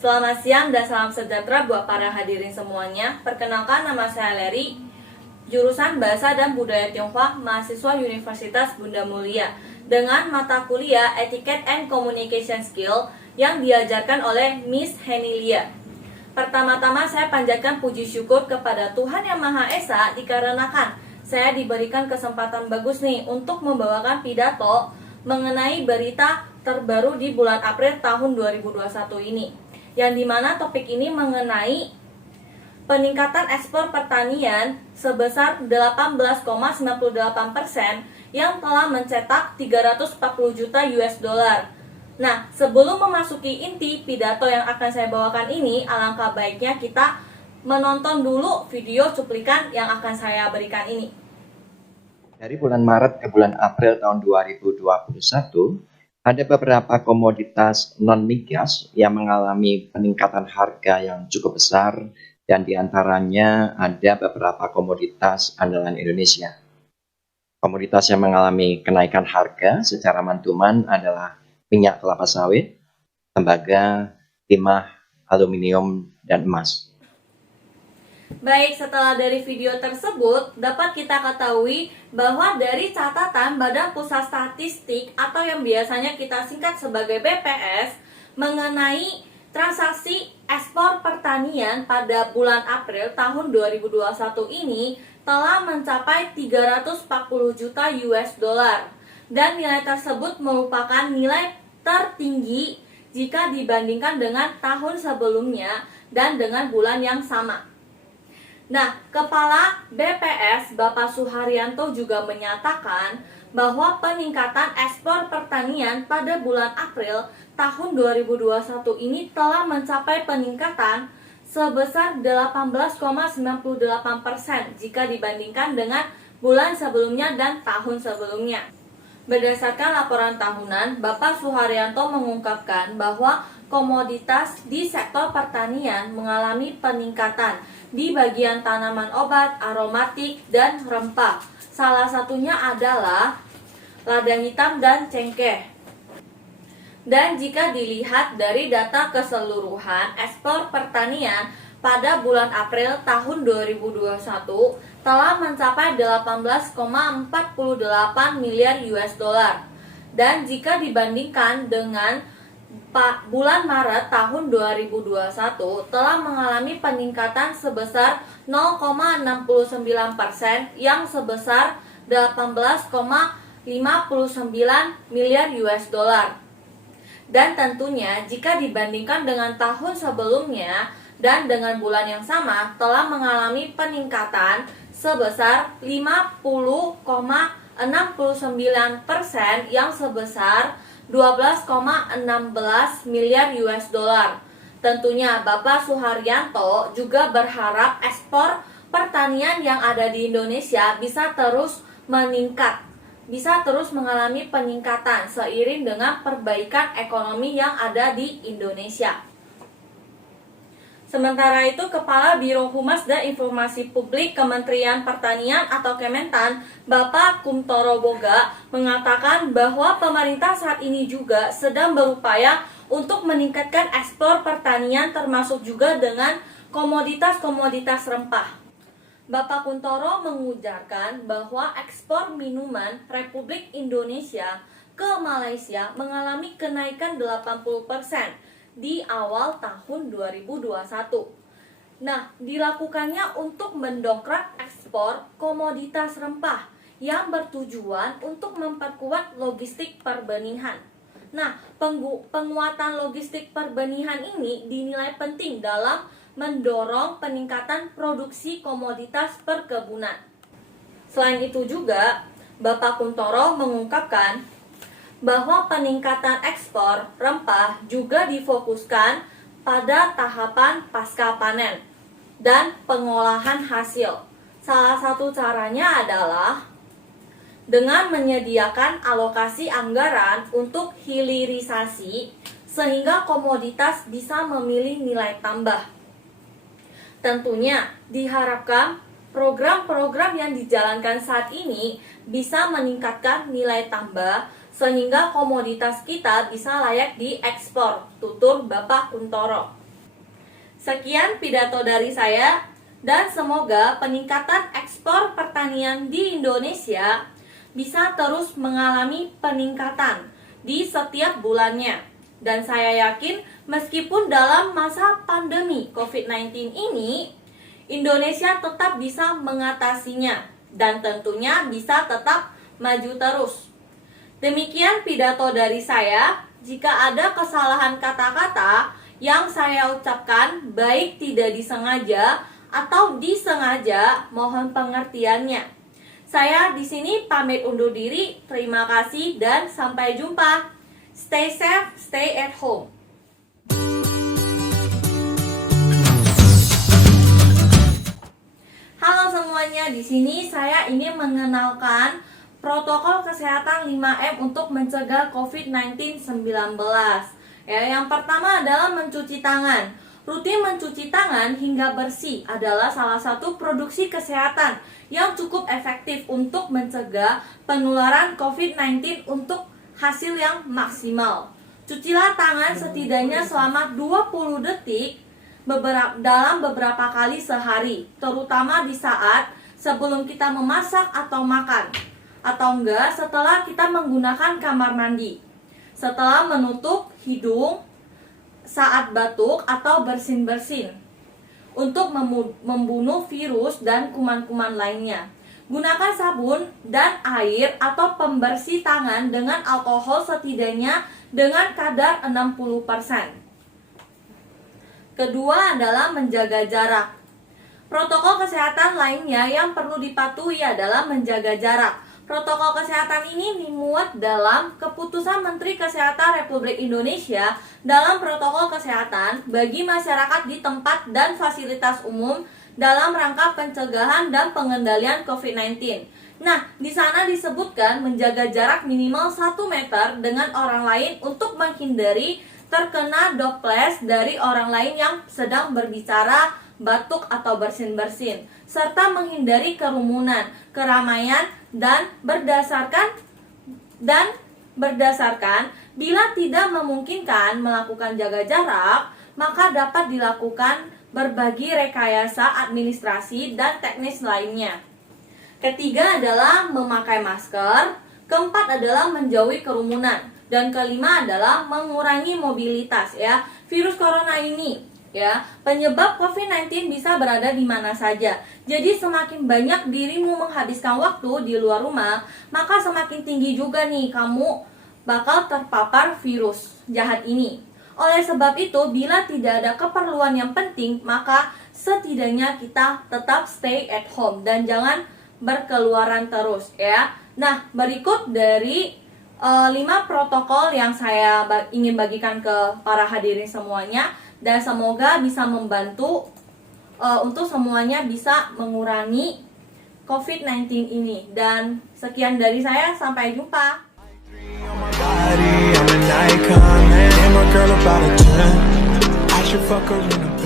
Selamat siang dan salam sejahtera buat para hadirin semuanya. Perkenalkan, nama saya Leri, jurusan Bahasa dan Budaya Tionghoa, mahasiswa Universitas Bunda Mulia, dengan mata kuliah Etiquette and Communication Skill yang diajarkan oleh Miss Henilia. Pertama-tama saya panjatkan puji syukur kepada Tuhan Yang Maha Esa dikarenakan saya diberikan kesempatan bagus nih untuk membawakan pidato mengenai berita terbaru di bulan April tahun 2021 ini, yang dimana topik ini mengenai peningkatan ekspor pertanian sebesar 18,98% yang telah mencetak 340 juta US dollar. Nah, sebelum memasuki inti pidato yang akan saya bawakan ini, alangkah baiknya kita menonton dulu video cuplikan yang akan saya berikan ini. Dari bulan Maret ke bulan April tahun 2021, ada beberapa komoditas non-migas yang mengalami peningkatan harga yang cukup besar, dan diantaranya ada beberapa komoditas andalan Indonesia. Komoditas yang mengalami kenaikan harga secara mantuman adalah minyak kelapa sawit, tembaga, timah, aluminium, dan emas. Baik, setelah dari video tersebut, dapat kita ketahui bahwa dari catatan Badan Pusat Statistik atau yang biasanya kita singkat sebagai BPS mengenai transaksi ekspor pertanian pada bulan April tahun 2021 ini telah mencapai 340 juta US dollar, dan nilai tersebut merupakan nilai tertinggi jika dibandingkan dengan tahun sebelumnya dan dengan bulan yang sama. Nah, Kepala BPS Bapak Suharyanto juga menyatakan bahwa peningkatan ekspor pertanian pada bulan April tahun 2021 ini telah mencapai peningkatan sebesar 18,98% jika dibandingkan dengan bulan sebelumnya dan tahun sebelumnya. Berdasarkan laporan tahunan, Bapak Suharyanto mengungkapkan bahwa komoditas di sektor pertanian mengalami peningkatan di bagian tanaman obat, aromatik, dan rempah. Salah satunya adalah lada hitam dan cengkeh. Dan jika dilihat dari data keseluruhan ekspor pertanian pada bulan April tahun 2021 telah mencapai 18,48 miliar US dollar. Dan jika dibandingkan dengan bulan Maret tahun 2021 telah mengalami peningkatan sebesar 0,69% yang sebesar 18,59 miliar US dollar. Dan tentunya jika dibandingkan dengan tahun sebelumnya dan dengan bulan yang sama telah mengalami peningkatan sebesar 50,69% yang sebesar 12,16 miliar US dollar. Tentunya Bapak Suharyanto juga berharap ekspor pertanian yang ada di Indonesia bisa terus meningkat, bisa terus mengalami peningkatan seiring dengan perbaikan ekonomi yang ada di Indonesia. Sementara itu, Kepala Biro Humas dan Informasi Publik Kementerian Pertanian atau Kementan, Bapak Kuntoro Boga, mengatakan bahwa pemerintah saat ini juga sedang berupaya untuk meningkatkan ekspor pertanian termasuk juga dengan komoditas-komoditas rempah. Bapak Kuntoro mengujarkan bahwa ekspor minuman Republik Indonesia ke Malaysia mengalami kenaikan 80% di awal tahun 2021. Nah, dilakukannya untuk mendongkrak ekspor komoditas rempah yang bertujuan untuk memperkuat logistik perbenihan. Nah, penguatan logistik perbenihan ini dinilai penting dalam mendorong peningkatan produksi komoditas perkebunan. Selain itu juga, Bapak Kuntoro mengungkapkan bahwa peningkatan ekspor rempah juga difokuskan pada tahapan pasca panen dan pengolahan hasil. Salah satu caranya adalah dengan menyediakan alokasi anggaran untuk hilirisasi sehingga komoditas bisa memilih nilai tambah. Tentunya diharapkan program-program yang dijalankan saat ini bisa meningkatkan nilai tambah sehingga komoditas kita bisa layak diekspor, tutur Bapak Kuntoro. Sekian pidato dari saya, dan semoga peningkatan ekspor pertanian di Indonesia bisa terus mengalami peningkatan di setiap bulannya. Dan saya yakin meskipun dalam masa pandemi COVID-19 ini, Indonesia tetap bisa mengatasinya dan tentunya bisa tetap maju terus. Demikian pidato dari saya. Jika ada kesalahan kata-kata yang saya ucapkan baik tidak disengaja atau disengaja, mohon pengertiannya. Saya di sini pamit undur diri. Terima kasih dan sampai jumpa. Stay safe, stay at home. Halo semuanya, di sini saya ingin mengenalkan protokol kesehatan 5M untuk mencegah COVID-19. Ya, yang pertama adalah mencuci tangan. Rutin mencuci tangan hingga bersih adalah salah satu produksi kesehatan yang cukup efektif untuk mencegah penularan COVID-19 untuk hasil yang maksimal. Cucilah tangan setidaknya selama 20 detik dalam beberapa kali sehari, terutama di saat sebelum kita memasak atau makan, atau enggak setelah kita menggunakan kamar mandi, setelah menutup hidung saat batuk atau bersin-bersin, untuk membunuh virus dan kuman-kuman lainnya. Gunakan sabun dan air atau pembersih tangan dengan alkohol setidaknya dengan kadar 60%. Kedua adalah menjaga jarak. Protokol kesehatan lainnya yang perlu dipatuhi adalah menjaga jarak. Protokol kesehatan ini dimuat dalam Keputusan Menteri Kesehatan Republik Indonesia dalam protokol kesehatan bagi masyarakat di tempat dan fasilitas umum dalam rangka pencegahan dan pengendalian COVID-19. Nah, di sana disebutkan menjaga jarak minimal 1 meter dengan orang lain untuk menghindari terkena droplet dari orang lain yang sedang berbicara, batuk atau bersin-bersin, serta menghindari kerumunan, keramaian, dan berdasarkan bila tidak memungkinkan melakukan jaga jarak, maka dapat dilakukan berbagi rekayasa administrasi dan teknis lainnya. Ketiga adalah memakai masker, keempat adalah menjauhi kerumunan, dan kelima adalah mengurangi mobilitas ya. Virus corona ini ya, penyebab COVID-19 bisa berada di mana saja. Jadi semakin banyak dirimu menghabiskan waktu di luar rumah, maka semakin tinggi juga nih kamu bakal terpapar virus jahat ini. Oleh sebab itu, bila tidak ada keperluan yang penting, maka setidaknya kita tetap stay at home dan jangan berkeluaran terus ya. Nah, berikut dari 5 protokol yang saya ingin bagikan ke para hadirin semuanya, dan semoga bisa membantu untuk semuanya bisa mengurangi COVID-19 ini. Dan sekian dari saya, sampai jumpa. I'm an icon, man. I'm a girl about a 10. I should fuck her in a